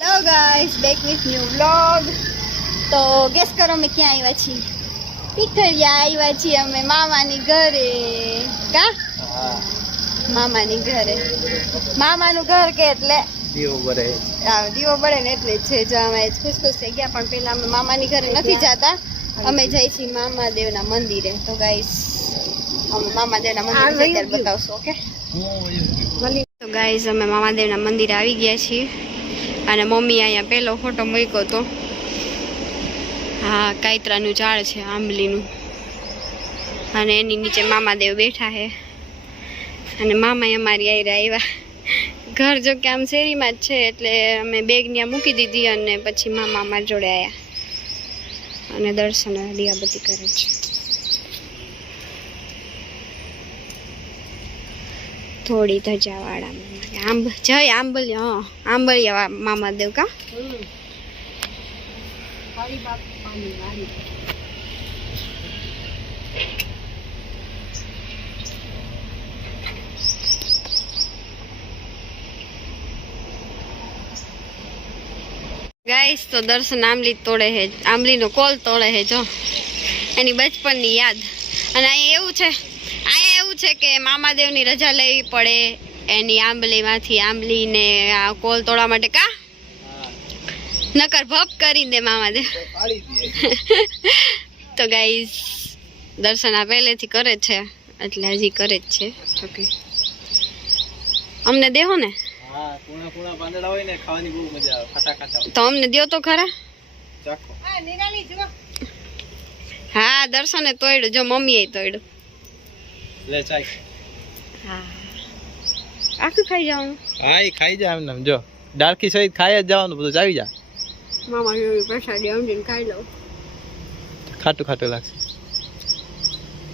Hello guys back with new vlog તો guess કરો અમે ક્યાં આવ્યા છીએ? પીઠળિયા આવ્યા છીએ અમે મામાની ઘરે. કા? મામાની ઘરે. મામાનું ઘર કે એટલે? દીવો બરે. આ દીવો બળે ને એટલે છે. જો અમે ખુશ ખુશ થઈ ગયા પણ પેલા અમે મામાની ઘરે નથી જતા. અમે જઈ છીએ મામાદેવના મંદિરે. તો ગાઈસ અમે મામાદેવના મંદિરે બતાવશો ઓકે તો અમે મામાદેવના મંદિરે આવી ગયા છીએ. અને મમ્મી અહીંયા પહેલો ફોટો મૂક્યો તો હા, કાયતરાનું ઝાડ છે, આંબલીનું. અને એની નીચે મામાદેવ બેઠા છે. અને મામા અમારી આયરા આવ્યા ઘર જો કે આમ શેરીમાં જ છે, એટલે અમે બેગ ત્યાં મૂકી દીધી અને પછી મામા અમારી જોડે આવ્યા અને દર્શન દિયાબતી કરે છે. થોડી ધજાવાળા આંબ, જય આંબલી, હા મામા મામાદેવ કા? ગાઈસ તો દર્શન આંબલી તોડે છે આંબલીનો કોલ તોડે છે જો. એની બચપનની યાદ. અને અહીં એવું છે અહીંયા એવું છે કે મામાદેવની રજા લેવી પડે એની આંબલીમાંથી આંબલીને આ કોલ તોડવા માટે કા? નકર ભપ કરી દે મામાદેવ. તો ગાઈસ દર્શન આ પહેલેથી કરે જ છે એટલે હજી કરે જ છે ઓકે અમને દેહો ને? હા કુણા કુણા પાંદડા હોય ને ખાવાની બહુ મજા આવે ખાટા ખાટા તો અમને દ્યો તો ખરા? હા દર્શને તોડ્યું જો મમ્મીએ તોડ્યું લે હા. આખું ખાઈ જવાનું? હા એ ખાઈ જાય એમને જો. ડાળખી સહિત ખાઈ જ જવાનું બધું ચાવી જા. મામા પ્રસાદી સમજીને ખાઈ લઉં. ખાટું ખાટું લાગશે.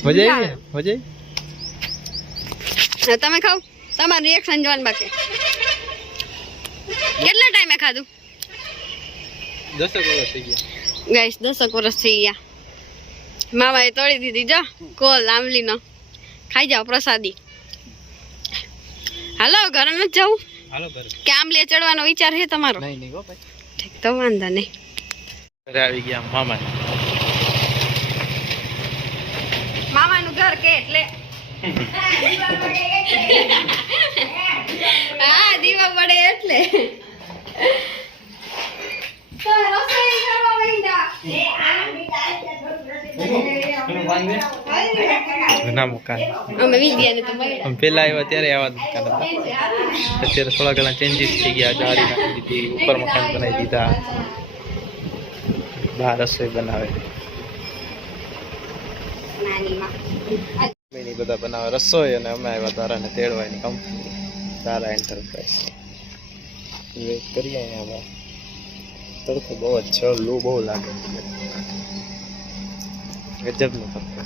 મજા આવી ને. મજા આવી? તમે ખાવ તમારું રિએક્શન જોવાનું બાકી. કેટલા ટાઈમે ખાધું? દસક વર્ષ થઈ ગયા. ગાઈસ દસક વર્ષ થઈ ગયા. મામાએ તોડી દીધી જો. કોલ આંબલીનો. ખાઈ જાઓ પ્રસાદી. હાલો ઘરે નથી જવું? હાલો ઘરે. કે લે ચડવાનો વિચાર છે તમારો? નહીં નહીં ગો ભાઈ. ઠીક તો વાંધો નહીં. ઘરે આવી ગયા મામા મામાનું ઘર કે એટલે? હા દીવા પડે એટલે. તો રસોઈ કરવા માંડ્યા. ના મકાન. અમે વિદ્યાને તો મળ્યા. આમ પેલા આવ્યા ત્યારે આવા દુકાન હતા. અત્યારે થોડા ઘણા ચેન્જીસ થઈ ગયા. જાળી નાખી દીધી ઉપર મકાન બનાવી દીધા. બહાર રસોઈ બનાવે. બધા બનાવે રસોઈ અને અમે આવ્યા તારાને તેડવા એની કંપની તારા એન્ટરપ્રાઇઝ વેટ કરીએ અહીંયા. તડકો બહુ જ છે લૂ બહુ લાગે. ગજબનો તડકો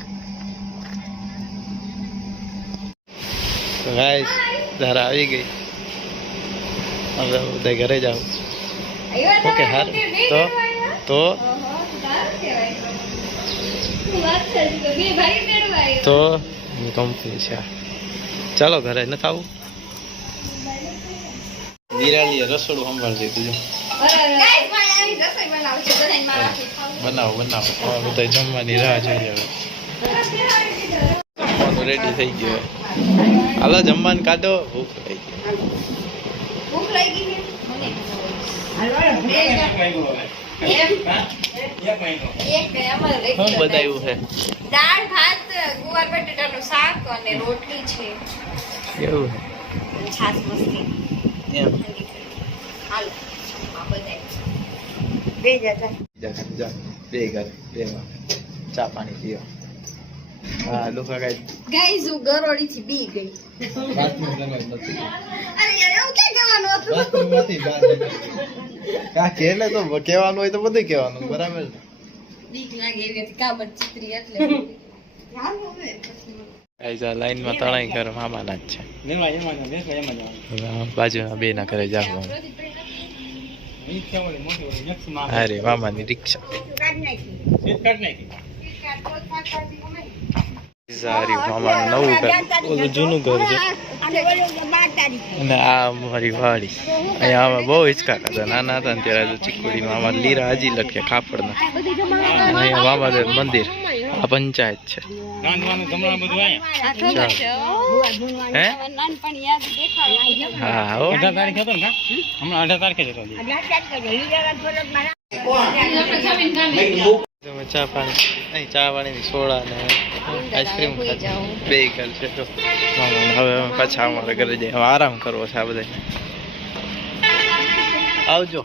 તો ગાઈસ તારા આવી ગઈ. હવે બધા ઘરે જાવ ઓકે હાર તો તો તો. કંપની છે ચાલો ઘરે નથી આવું વિરાલીએ રસોડું સંભાળજે તું બનાવું. બનાવો. બધા જમવાની રાહ જોઈએ હવે. રેડી થઈ ગયો. હાલો જમવાનું કાઢો. ભૂખ લઈ ગઈ. ભૂખ લાગી છે? મને. એક બે અમારે બતાવ્યું છે. દાળ ભાત ગુવાર બટેટાનું શાક અને રોટલી છે. કેવું છે. છાસ મસ્તી. એમ. હાલો. જા જા બે ઘરે બે ચા પાણી પીઓ હા લોકો કઈ Guys, હું ગરોળીથી બી ગઈ. બાથરૂમ ગમે નથી અરે યાર એવું ક્યાં કહેવાનું હતું? બાથરૂમમાંથી બહાર આ કે તો કહેવાનું હોય તો બધું કહેવાનું બરાબર ને બીક લાગે એવી હતી કાબર ચિત્રી એટલે. ધ્યાન હવે લાઈનમાં ત્રણેય ઘર મામાના જ છે. બાજુના બે ના ઘરે જાવ અરે મામાની રિક્ષા. સારી મામાનું નવું ઘર. ઓલું જૂનું ઘર છે. અને આ અમારી વાડી. અહીંયા અમે બહુ હિંચકા ખાતા નાના હતા ને ત્યારે ચીકુડીમાં લીરા હજી લટકે કાપડના. અને મંદિર. આ પંચાયત છે. હો. ચા પાણી અહીં ચા પાણીની સોડા ને આઈસ્ક્રીમ બે ઘર છે. તો હવે પાછા અમારા ઘરે જઈએ. આરામ કરવો છે આ બધા આવજો.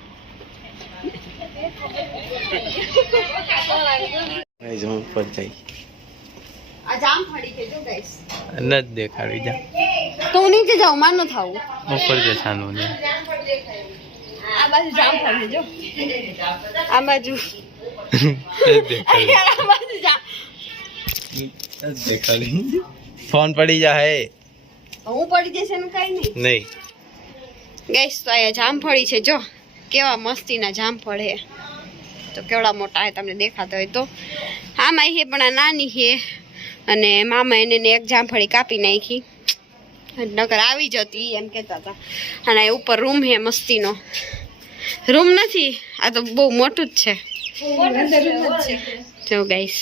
ઉપર જઈ આ જામફળી છે જો ગાઈસ નથી દેખાડી જા તો હું નીચે જાઉં ન થાવું. ઉપર જે છાનું ને આ બાજુ જામફળ છે જો આ બાજુ. દેખાડી. જામ. ફોન પડી જા હે. હું પડી જશે ને કઈ નહીં. નહીં. ગેસ તો અહીંયા જામફળી છે જો. કેવા મસ્તીના જામફળ હે તો કેવડા મોટા હે તમને દેખાતા હોય તો. આમાં હે પણ આ નાની હે. અને મામા એને એક જામફળી કાપી નાખી. નકર આવી જતી એમ કહેતા હતા. અને એ ઉપર રૂમ હે મસ્તીનો. રૂમ નથી આ તો બહુ મોટું જ છે. જો ગાઈસ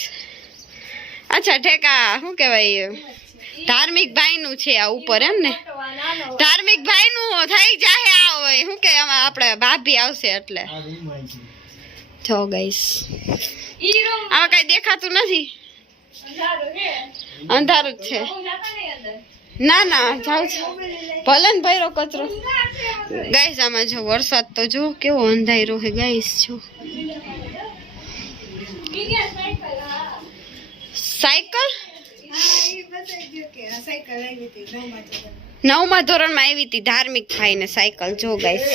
અચ્છા ઠેકા શું કહેવાય? ધાર્મિક ભાઈનું છે આ ઉપર એમ ને? ધાર્મિક ભાઈનું થઈ જાય આ હોય. શું કે આમાં આપણે ભાભી આવશે એટલે. જો ગાઈસ આમાં કઈ દેખાતું નથી? અંધારું જ છે. ના ના જાઉં છું. ભલે ને ભૈરો કચરો. ગાઈસ આમાં જો વરસાદ તો જો કેવો અંધારો હે ગાઈસ જો. સાયકલ નવમા ધોરણમાં. આવી હતી ધાર્મિક ભાઈને સાયકલ જો ગાઈસ.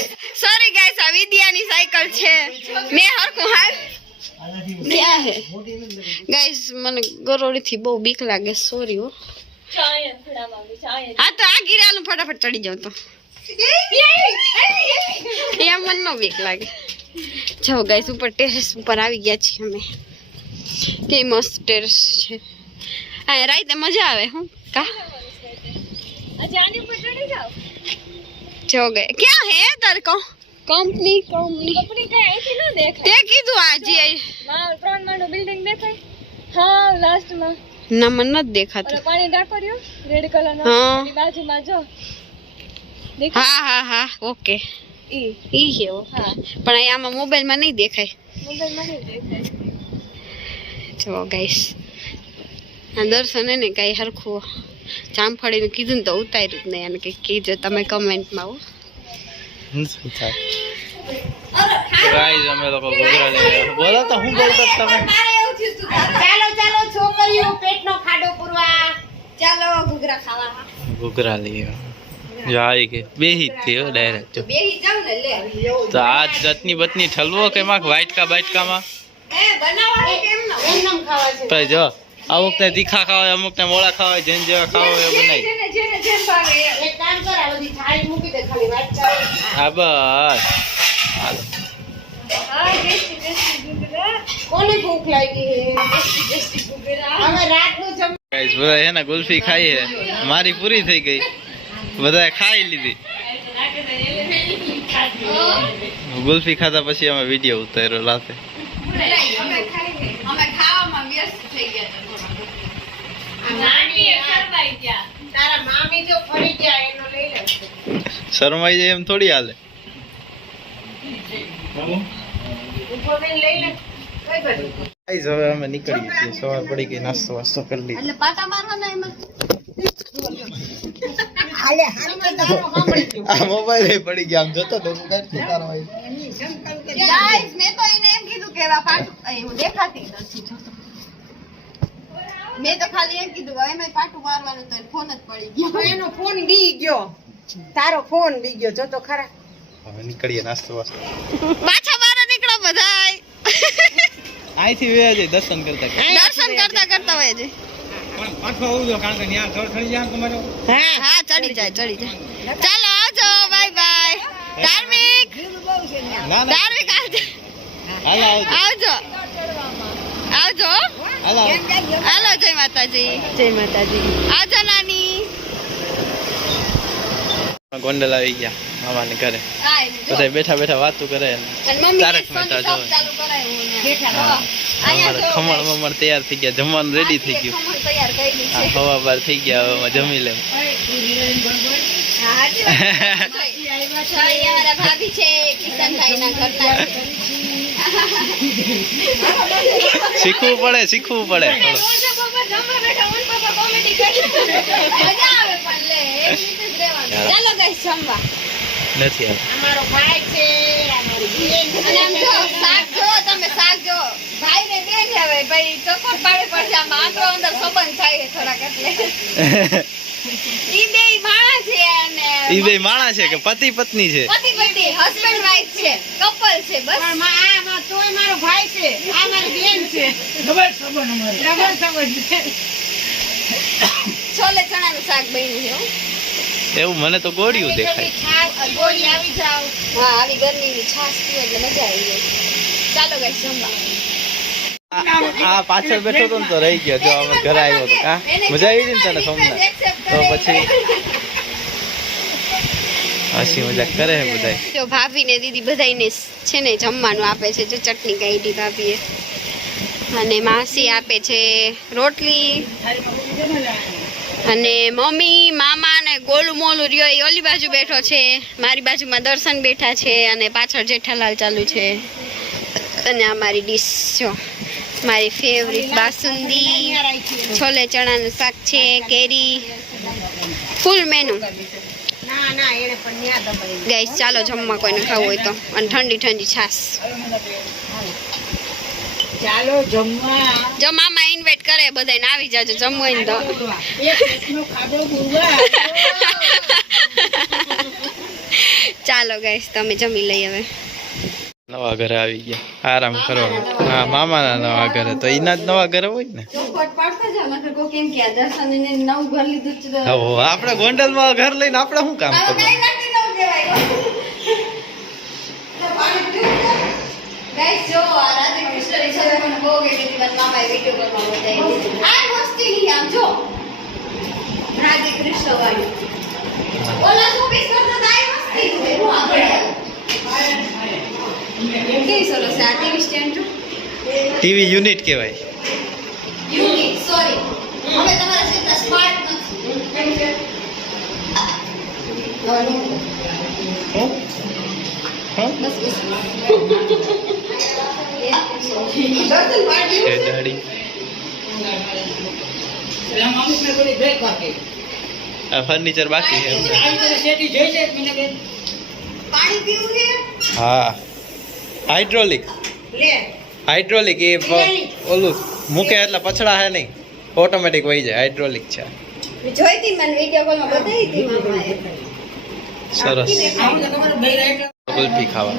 સોરી ગાઈસ આ વિદ્યાની સાયકલ છે. મેં હરખું હાલ ક્યાં હે ગાઈસ મને ગરોળીથી બહુ બીક લાગે સોરી હો હા તો આ ગિરાનું ફટાફટ ચડી જાવ તો એમ મને નો બીક લાગે જો ગાઈસ ઉપર ટેરેસ ઉપર આવી ગયા છીએ અમે કે મસ્ત ટેરેસ છે આ રાતે મજા આવે હું કા જો ગए ક્યાં હે તાર કો કંપની કંપની તે કીધું આજે. ના મને નથી દેખાતું. હા. હા હા હા ઓકે. ઈ. છે ઓકે. પણ આમાં મોબાઈલમાં નહીં દેખાય. જો ગાઈસ આ દર્શન એને કઈ હરખું. જામફળીનું કીધું ને તો ઉતાર્યું જ નહીં અને કંઈક કીજો તમે કમેન્ટમાં હો ગાઈસ અમે લોકો ઘૂઘરા બોલો તો હું બોલતો તમે. ચાલો ચાલો છોકરીઓ પેટનો ખાડો પૂરવા. ચાલો ઘૂઘરા ખાવા ઘૂઘરા લઈ આવ્યા જો આવી ગઈ બેહી જ થી ડાયરેક્ટ જો બેહી જાવ ને લે. તો આ ચટની બટની ઠલવો કે માક વાટકા બાટકામાં એ બનાવવા કેમ ના એમનેમ ખાવા છે તો જો અમુક ને તીખા ખાવા હોય અમુક ને મોળા ખાવા જેન જેવા ખાવા હોય એવું બનાવી એક કામ કર આ બધી થાળી મૂકી દે ખાલી વાત ચાલો. હા બસ. હાલો કોને ભૂખ લાગી હે? હવે રાતનું જમ ગાઈસ બધા હે ને ગુલ્ફી ખાઈ હે. મારી પૂરી થઈ ગઈ. બધાએ ખાઈ લીધી. ગુલ્ફી ખાધા પછી અમે વીડિયો ઉતાર્યો રાતે અમે ખાવામાં વ્યસ્ત થઈ ગયા તારા મામી જો ફરી ગયા એનો લઈ લે શરમાઈ જાય એમ થોડી હાલે. હવે અમે નીકળી છીએ. સવાર પડી ગઈ નાસ્તો વાસ્તો કરી લીધો એટલે પાટા મારવાના એમાં? આ મોબાઈલ પડી ગયા. આમ જોતો તો તારો ગાઈસ મેં તો એને એમ કીધું કે આ પાટું એ દેખાતી નથી. જોતો મેં તો ખાલી એમ કીધું હવે મેં પાટું મારવાનું તો ફોન જ પડી ગયો. એનો ફોન બી ગયો. તારો ફોન બી ગયો જો તો ખરા. હવે નીકળીએ નાસ્તો વાસ્તો. પાછા બહાર નીકળો બધાય. અહીંથી વ્યા જઈએ દર્શન કરતા દર્શન કરતા કરતા હોય છે હા હા ચડી જાય ચડી જાય. ચાલો આવજો બાય બાય. ધાર્મિક. ધાર્મિક આવજો. આવજો. આવજો. હાલો હાલો જય માતાજી જય માતાજી આવજો નાની ગોંડલ આવી ગયા મામાને ઘરે. બધા બેઠા બેઠા વાતું કરે. તારક મહેતા જો ખમણ મમણ તૈયાર થઈ ગયા જમવાનું રેડી થઈ ગયું. ખમણ તૈયાર કરી આ છે. હવા બાર થઈ ગયા હવે જમી લે. છે. જો ઘરના છે. શીખવું પડે શીખવું પડે જમવા જ. ચાલો. નથી અમારો ભાઈ છે અમારી અને આમ જો, શાક જોવો તમે, શાક જો ભાઈ ને બેન હવે, ભાઈ ચક્કર પાડવી પડશે. આમ આંતરો અંદર સંબંધ થાય થોડાક એટલે. ઈ બે માણસ ઈ બે માણા છે કે પતિ પત્ની છે? પતિ પત્ની હસબન્ડ વાઈફ છે કપલ છે બસ. પણ મા- આ મા- તોય મારો ભાઈ છે. આ મારી બેન છે. રબર ખબર છે. છોલે ચણાનું શાક બન્યું છે એવું મને તો ગોળ્યું દેખાય. ગોળી આવી જાવ. હા આવી ગરમીની છાશ પીવે એટલે મજા આવી જાય. ચાલો ગાઈસ જમવા. આ પાછળ બેઠો તો ને તો રહી ગયો જો અમે ઘરે આવ્યો તો. હા? મજા આવી હતી ને તને સોમનાથ તો પછી હસી મજાક કરે છે બધા જો ભાભી ને દીદી બધાને છે ને જમવાનું આપે છે, જો ચટણી કાઢી ભાભીએ. અને માસી આપે છે રોટલી. અને મમ્મી, મામા ને ગોલું મોલું રહ્યો, એ ઓલી બાજુ બેઠો છે. મારી બાજુમાં દર્શન બેઠા છે અને પાછળ જેઠાલાલ ચાલુ છે. અને આ મારી ડીશ જો, મારી ફેવરિટ બાસુંદી, છોલે ચણાનું શાક છે, કેરી, ફૂલ મેનુ ગાઈસ ચાલો જમવા કોઈને ખાવું હોય તો. અને ઠંડી ઠંડી છાશ. ચાલો જમવા. જો મામા ઇન્વાઇટ કરે બધાને આવી જાજો જમવું હોય તો. ચાલો ગાઈસ તમે જમી લઈ હવે. નવા ઘરે આવી ગયા. આરામ કરો. હા મામાના નવા ઘરે તો એના જ નવા ઘરે હોય ને. ચોખવટ ગોંડલ નવું ઘર આપણે લઈને આપણે શું કામ કરવું. ઓલા showbiz કરતા તો આ મસ્તી હું આપણે. કેવી સરસ આ TV stand જો. ટીવી યુનિટ કહેવાય. Unique, sorry. હવે તમારા જેટલા નથી. ફર્નિચર બાકી હા. હાઇડ્રોલિક હાઇડ્રોલિક એ ઓલું મૂકે એટલે પછડા હે નહીં. ઓટોમેટિક વહી જાય હાઇડ્રોલિક છે. સરસ. કુલ્ફી ખાવા.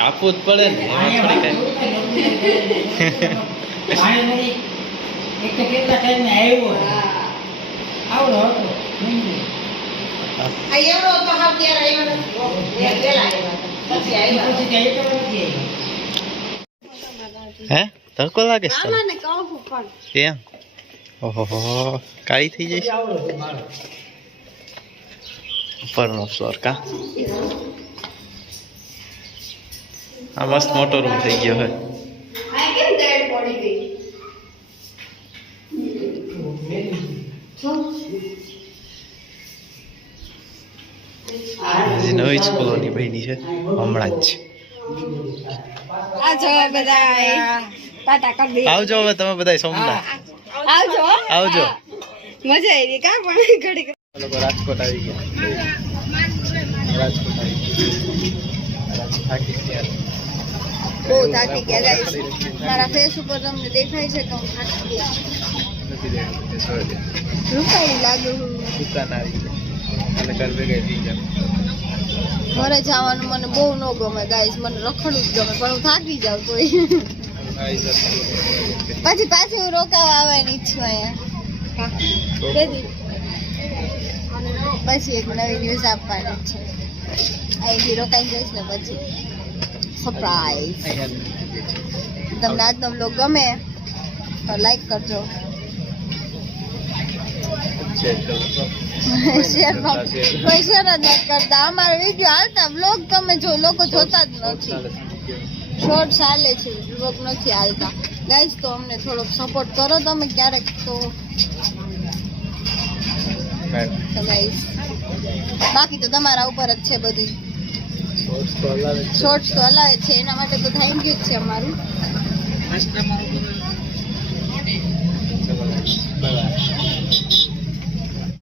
આપવું જ પડે ને એમાં થોડી કઈ. હા આ એવડો તો હાવ ત્યારે આવ્યો નથી. એ પહેલા આવ્યા હતા. પછી આવ્યા હે તડકો લાગે છે તને? મામાને કહું પણ એમ ઓહો કાળી થઈ જાય ઉપરનો ફ્લોર કા આ મસ્ત મોટો રૂમ થઈ ગયો હે આ કેમ dead પડી ગઈ જો. નવી સ્કૂલોની બની છે હમણાં જ. આ જો બધા ટાટા કરી દે આવજો હવે તમે બધા સોમનાથ. આવજો. આવજો. મજા આવી કા પણ ઘડી લોકો રાજકોટ આવી ગયા. રાજકોટ આવી ગયા. ગયા બહુ થાકી ગયા. મારા ફેસ ઉપર તમને દેખાય છે કે હું થાકી છું. નથી તે. રૂપાઈ લાગુ દુકાન આવી ગઈ અને ઘર ભેગા થઈ ગયા. ઘરે જવાનું મને બહુ ન ગમે ગાઈસ. મને રખડવું જ ગમે પણ હું થાકી જાઉં તો પછી પાછી હું રોકાવા આવવાની છું અહીંયા. પછી એક નવી ન્યૂઝ આપવાની છે. અહીંથી રોકાઈ જઈશ ને પછી. સરપ્રાઈઝ તમને આજનો બ્લોગ ગમે તો લાઈક કરજો. શેર જ નથી કરતા અમારો વીડિયો હાલતા બ્લોગ તમે જો લોકો જોતા જ નથી શોર્ટ ચાલે છે બ્લોગ નથી હાલતા ગાઈસ તો અમને થોડોક સપોર્ટ કરો તમે ક્યારેક તો બાકી તો તમારા ઉપર જ છે. બધું શોર્ટ્સ તો હલાવે છે એના માટે તો થેન્ક યુ છે અમારું